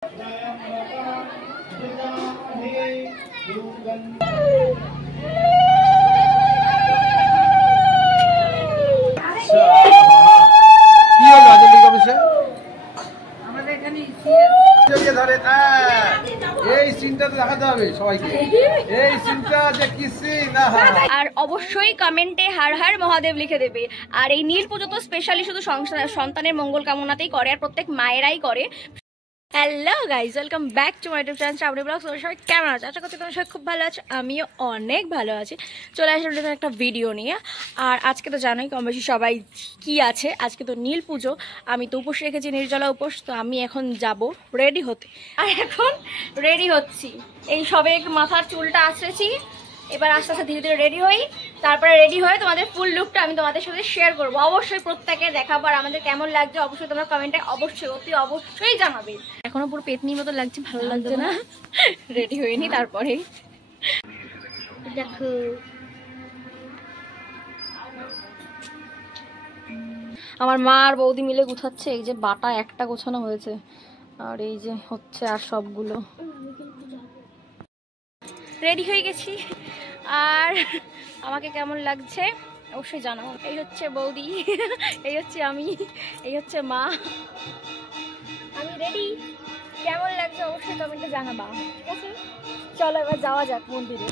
আর অবশ্যই কমেন্টে হার হার মহাদেব লিখে দেবে। আর এই নীল পুজো তো স্পেশালি শুধু সন্তানের মঙ্গল কামনাতেই করে, আর প্রত্যেক মায়েরাই করে। Hello guys, welcome back to my YouTube channel Shrabani vlogs. সবাই কেমন আছে? আশা করছি তোমার সবাই খুব ভালো আছে, আমিও অনেক ভালো আছি। চলে আসলাম একটা ভিডিও নিয়ে। আর আজকে তো জানোই কম বেশি সবাই কি আছে, আজকে তো নীল পুজো। আমি তো উপোস রেখেছি, নির্জলা উপোস। তো আমি এখন যাব রেডি হতে, আর এখন রেডি হচ্ছি। এই সবে মাথার চুলটা আঁচড়েছি, এবার আস্তে আস্তে ধীরে ধীরে রেডি হই। তারপরে রেডি হয়ে তোমাদের ফুল লুকটা আমি তোমাদের সাথে শেয়ার করবো। অবশ্যই প্রত্যেকে দেখাবো, আর আমাদের কেমন লাগছে অবশ্যই তোমরা কমেন্টে অবশ্যই জানাবে। এখনো পুরো পেতনির মতো লাগছে, ভালো লাগছে না? রেডি হয়ে নি তারপরে দেখো। আমার মা আর বৌদি মিলে গুছাচ্ছে। এই যে বাটা একটা গোছানো হয়েছে, আর এই যে হচ্ছে আর সবগুলো রেডি হয়ে গেছি। আর আমাকে কেমন লাগছে অবশ্যই জানাবো। এই হচ্ছে বৌদি, এই হচ্ছে আমি, এই হচ্ছে মা। আমি রেডি, কেমন লাগছে অবশ্যই কমেন্টে জানাবা, ঠিক আছে? চলো এবার যাওয়া যাক মন্দিরে।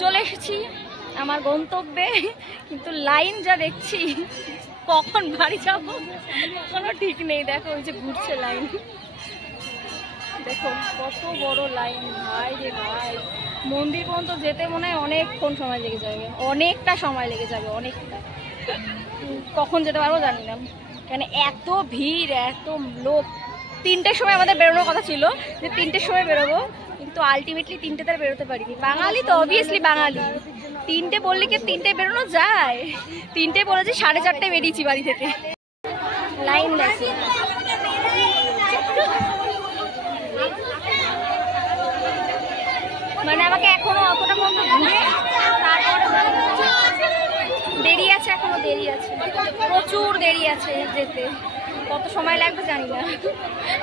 চলে এসেছি আমার গন্তব্যে, কিন্তু লাইন যা দেখছি, কখন বাড়ি যাবো কোনো ঠিক নেই। দেখো ওই যে ঘুরছে লাইন, দেখো কত বড় লাইন। ভাই রে ভাই, মন্দির পর্যন্ত যেতে মনে হয় অনেকক্ষণ সময় লেগে যাবে, অনেকটা সময় লেগে যাবে, অনেকটা। কখন যেতে পারবো জানি না, কেন এত ভিড়, এত লোক। 3টের সময় আমাদের বেরোনোর কথা ছিল, যে 3টের সময় বেরোবো, কিন্তু আলটিমেটলি 3টে তার বেরোতে পারিনি। বাঙালি তো অবভিয়াসলি বাঙালি, 3টে বললে কি 3টে বেরোনো যায়? 3টে বলেছি, 4:30টায় বেরিয়েছি বাড়ি থেকে। লাইন দেখো, মানে আমাকে এখনো অতটা পর্যন্ত ঘুরে তারপরে দেরি আছে, এখনো দেরি আছে, প্রচুর দেরি আছে যেতে। কত সময় লাগবে জানি না,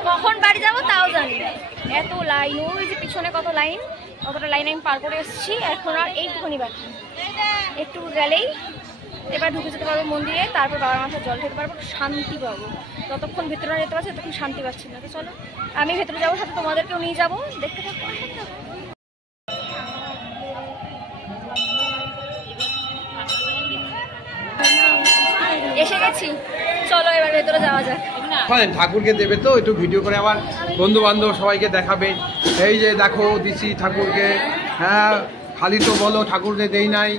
কখন বাড়ি যাবো তাও জানি না। এত লাইন, ওই যে পিছনে কত লাইন, অতটা লাইন আমি পার করে এসেছি। এখন আর এইটুকুনি বাকি, একটু গেলেই এবার ঢুকে যেতে পারবো মন্দিরে। তারপর বাবার মাথায় জল খেতে পারবো, শান্তি পাবো। যতক্ষণ ভেতরে যেতে পারছি ততক্ষণ শান্তি পাচ্ছি না। তো চলো আমি ভেতরে যাবো, সাথে তোমাদেরকেও নিয়ে যাবো, দেখতে থাকো। এসে গেছি, চলো এবার ভেতরে যাওয়া যাক। ঠাকুরকে দেবে তো একটু ভিডিও করে, আবার বন্ধু বান্ধব সবাইকে দেখাবে। এই যে দেখো দিছি ঠাকুরকে, হ্যাঁ খালি তো বলো ঠাকুরকে দেই নাই।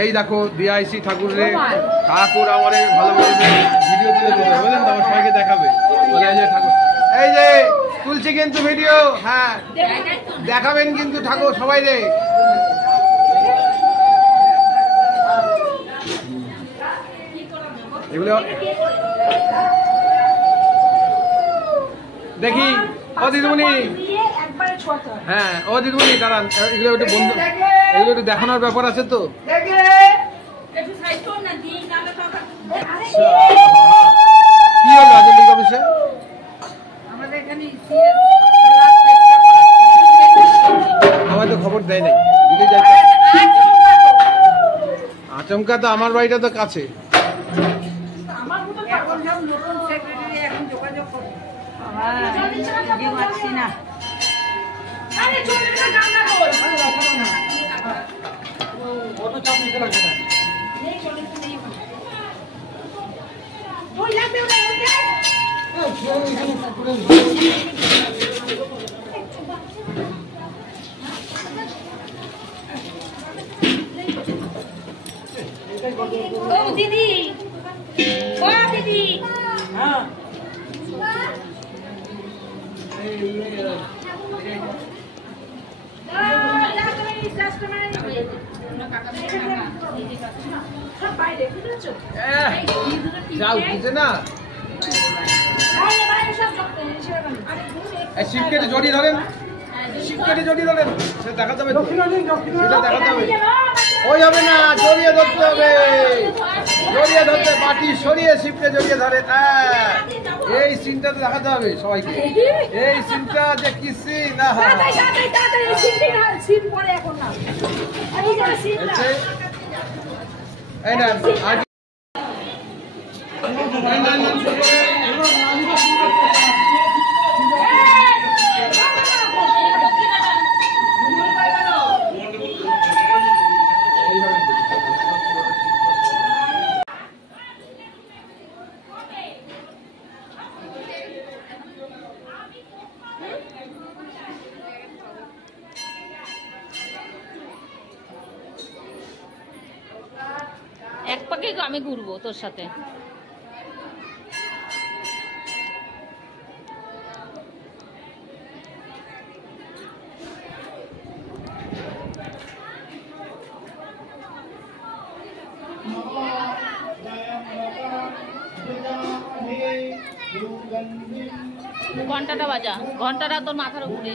এই দেখো দিয়াইছি ঠাকুরকে, ঠাকুর আমারে ভালো বলবে, ভিডিও তুলে দেবে, বুঝলেন তো? আমার সবাইকে দেখাবে। এই যে ঠাকুর, এই যে তুলছি কিন্তু ভিডিও, হ্যাঁ দেখাবেন কিন্তু ঠাকুর সবাই রে। এগুলো দেখি। ও দিদিমণি, হ্যাঁ ও দিদিমণি দাঁড়ান, এগুলো একটু বন্ধু, এগুলো একটু দেখানোর ব্যাপার আছে তো। কি হলো আঞ্জলিক অফিসে? আমার তো খবর দেয় নাই, দিদি যাই। আচমকা তো আমার বাড়িটা তো কাছে। দিদি, ও দিদি, হ্যাঁ যাও বুঝে না, শিবকেটে জড়িয়ে ধরেন, শিবকেটে জড়িয়ে ধরেন, সেটা দেখা যাবে, সেটা দেখা যাবে। ওই হবে না, জড়িয়ে ধরতে হবে। জড়িয়ে ধরতে বাটি সরিয়ে শিবকে জড়িয়ে ধরে। এই সিনটা তো দেখাতে হবে সবাইকে, এই সিনটা যে কি সিন। এই না এক পাকেই আমি ঘুরবো তোর সাথে। ঘন্টাটা বাজা, ঘন্টাটা তোর মাথার উপরে।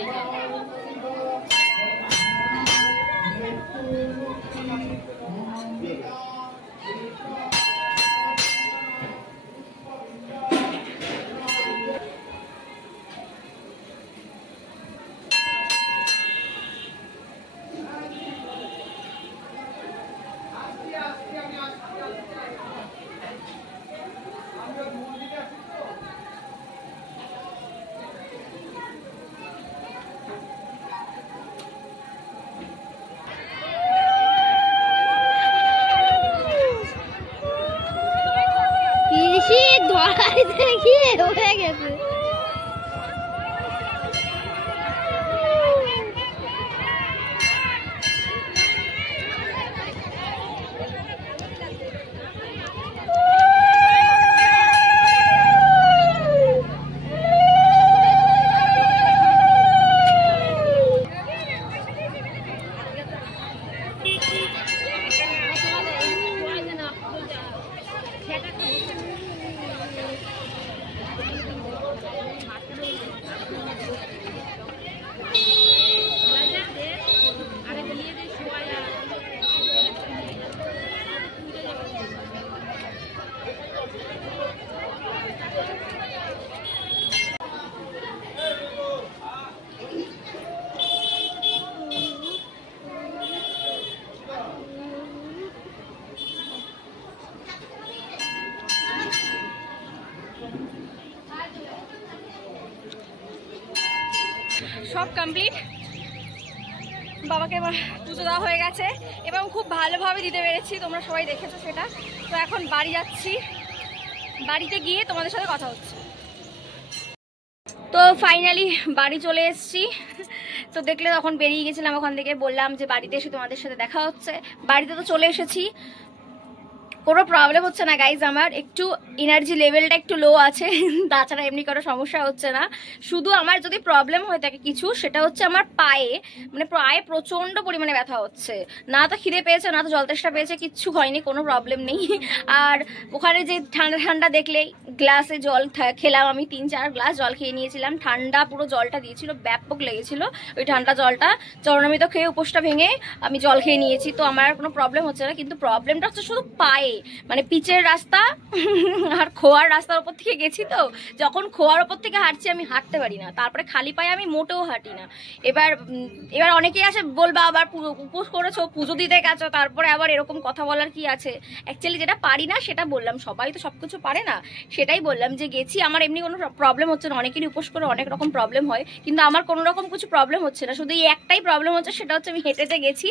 হয়ে গেছে। সব কমপ্লিট, বাবাকে পুজো দেওয়া হয়ে গেছে এবং খুব ভালোভাবে দিতে পেরেছি, তোমরা সবাই দেখেছো সেটা। তো এখন বাড়ি যাচ্ছি, বাড়িতে গিয়ে তোমাদের সাথে কথা হচ্ছে। তো ফাইনালি বাড়ি চলে এসেছি। তো দেখলে তখন বেরিয়ে গেছিলাম ওখান থেকে, বললাম যে বাড়িতে এসে তোমাদের সাথে দেখা হচ্ছে। বাড়িতে তো চলে এসেছি, কোনো প্রবলেম হচ্ছে না গাইজ, আমার একটু এনার্জি লেভেলটা একটু লো আছে, তাছাড়া এমনি কোনো সমস্যা হচ্ছে না। শুধু আমার যদি প্রবলেম হয়ে থাকে কিছু, সেটা হচ্ছে আমার পায়ে, মানে পায়ে প্রচণ্ড পরিমাণে ব্যথা হচ্ছে। না তো খিদে পেয়েছে, না তো জল তেষ্টা পেয়েছে, কিচ্ছু হয়নি, কোনো প্রবলেম নেই। আর ওখানে যে ঠান্ডা ঠান্ডা দেখলেই, গ্লাসে জল খেলাম আমি, 3-4 গ্লাস জল খেয়ে নিয়েছিলাম। ঠান্ডা পুরো জলটা দিয়েছিল, ব্যাপক লেগেছিল ওই ঠান্ডা জলটা। চরণামৃত খেয়ে উপোসটা ভেঙে আমি জল খেয়ে নিয়েছি, তো আমার আর কোনো প্রবলেম হচ্ছে না। কিন্তু প্রবলেমটা হচ্ছে শুধু পায়ে, মানে পিচের রাস্তা আর খোয়ার রাস্তার উপর থেকে গেছি, তো যখন খোয়ার উপর থেকে হাঁটছি আমি হাঁটতে পারি না, তারপরে খালি পায়ে আমি মোটেও হাঁটি না। এবার অনেকেই আছে বলবা আবার উপোস করেছো, পুজো দিতে গেছো, তারপরে আবার এরকম কথা বলার কি আছে। অ্যাকচুয়ালি যেটা পারি না সেটা বললাম, সবাই তো সবকিছু পারে না, সেটাই বললাম যে গেছি, আমার এমনি কোনো প্রবলেম হচ্ছে না। অনেকেরই উপোস করে অনেক রকম প্রবলেম হয়, কিন্তু আমার কোনো রকম কিছু প্রবলেম হচ্ছে না। শুধু এই একটাই প্রবলেম হচ্ছে, সেটা হচ্ছে আমি হেঁটেতে গেছি,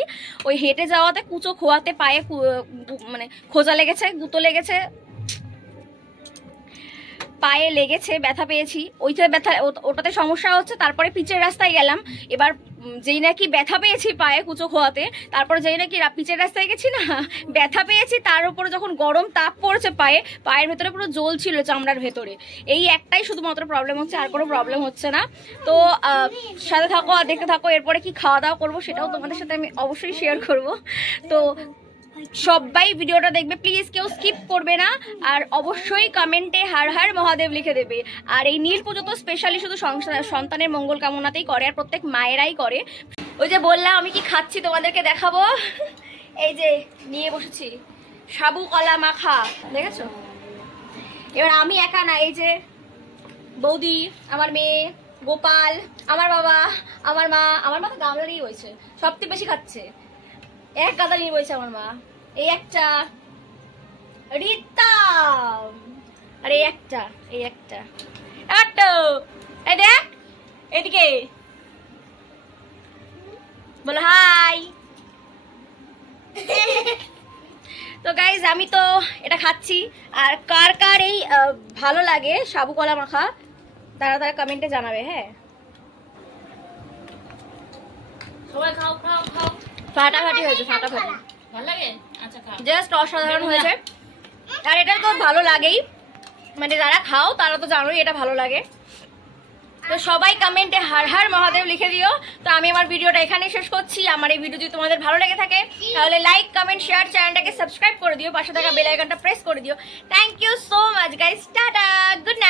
ওই হেঁটে যাওয়াতে কুচো খোয়াতে পায়ে মানে খোঁজা লেগেছে, গুঁতো লেগেছে, পায়ে লেগেছে, ব্যথা পেয়েছি, ওইটা ব্যথা, ওটাতে সমস্যা হচ্ছে। তারপরে পিচের রাস্তায় গেলাম, এবার যেই নাকি ব্যথা পেয়েছি পায়ে কুচো খোয়াতে, তারপরে যেই নাকি পিচের রাস্তায় গেছি না, ব্যথা পেয়েছি, তার উপরে যখন গরম তাপ পড়েছে পায়ের ভেতরে পুরো জ্বল ছিল চামড়ার ভেতরে। এই একটাই শুধুমাত্র প্রবলেম হচ্ছে, আর কোনো প্রবলেম হচ্ছে না। তো সাথে থাকো আর দেখতে থাকো, এরপরে কি খাওয়া দাওয়া করবো সেটাও তোমাদের সাথে আমি অবশ্যই শেয়ার করব। তো সবাই ভিডিওটা দেখবে প্লিজ, কেউ স্কিপ করবে না, আর অবশ্যই কমেন্টে হর হর মহাদেব লিখে দেবে। আর এই নীল পুজো তো স্পেশালি শুধু সন্তানের মঙ্গল কামনাতেই করে, আর প্রত্যেক মায়েরাই করে। ওই যে বললাম আমি কি খাচ্ছি তোমাদেরকে দেখাবো, এই যে নিয়ে বসেছি সাবু কলা মাখা, দেখেছো? এবার আমি একা না, এই যে বৌদি, আমার মেয়ে, গোপাল, আমার বাবা, আমার মা তো গামলা নিয়ে বইছে, সবথেকে বেশি খাচ্ছে, এক গাদা নিয়ে বইছে আমার মা। এই একটা রীতা, আর এই একটা এই দেখ এদিকে বলো হাই। তো গাইজ আমি তো এটা খাচ্ছি, আর কার কার এই ভালো লাগে সাবু কলা মাখা তারা কমেন্টে জানাবে। হ্যাঁ, সবাই খাও খাও খাও। ফাটাফাটি হয়েছে, ফাটাফাটি, ভালো লাগে? আচ্ছা খাও। জাস্ট অসাধারণ হয়েছে। আর এটা তো ভালো লাগেই, মানে যারা খাও তারা তো জানোই এটা ভালো লাগে। তো সবাই কমেন্টে হর হর মহাদেব লিখে দিও। তো আমি আমার ভিডিওটা এখানে শেষ করছি। আমার এই ভিডিও যদি তোমাদের ভালো লেগে থাকে তাহলে লাইক, কমেন্ট, শেয়ার, চ্যানেলটাকে সাবস্ক্রাইব করে দিও, পাশে থাকা বেল আইকনটা প্রেস করে দিও। Thank you so much guys, tata, good night.